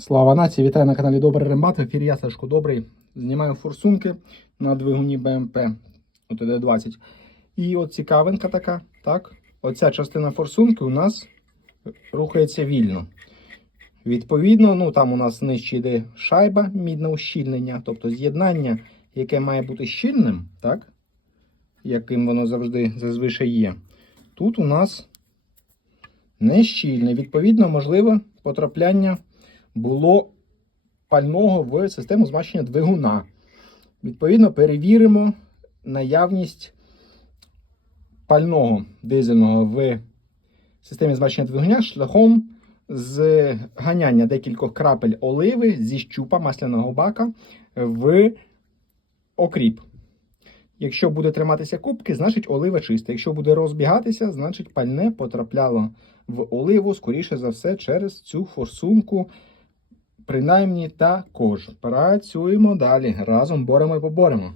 Слава нації, вітаю на каналі Добрий Рембат. В ефірі я Сашко Добрий. Знімаю форсунки на двигуні BMP ОТД-20. І от цікавинка така, так? Оця частина форсунки у нас рухається вільно. Відповідно, ну там у нас нижче йде шайба, мідне ущільнення, тобто з'єднання, яке має бути щільним, так? Яким воно завжди зазвичай є. Тут у нас не щільне. Відповідно, можливе потрапляння було пального в систему змащення двигуна. Відповідно, перевіримо наявність пального дизельного в системі змащення двигуна шляхом зганяння декількох крапель оливи зі щупа масляного бака в окріп. Якщо буде триматися кубки, значить олива чиста. Якщо буде розбігатися, значить пальне потрапляло в оливу, скоріше за все, через цю форсунку. Принаймні також. Працюємо далі. Разом боремо і поборемо.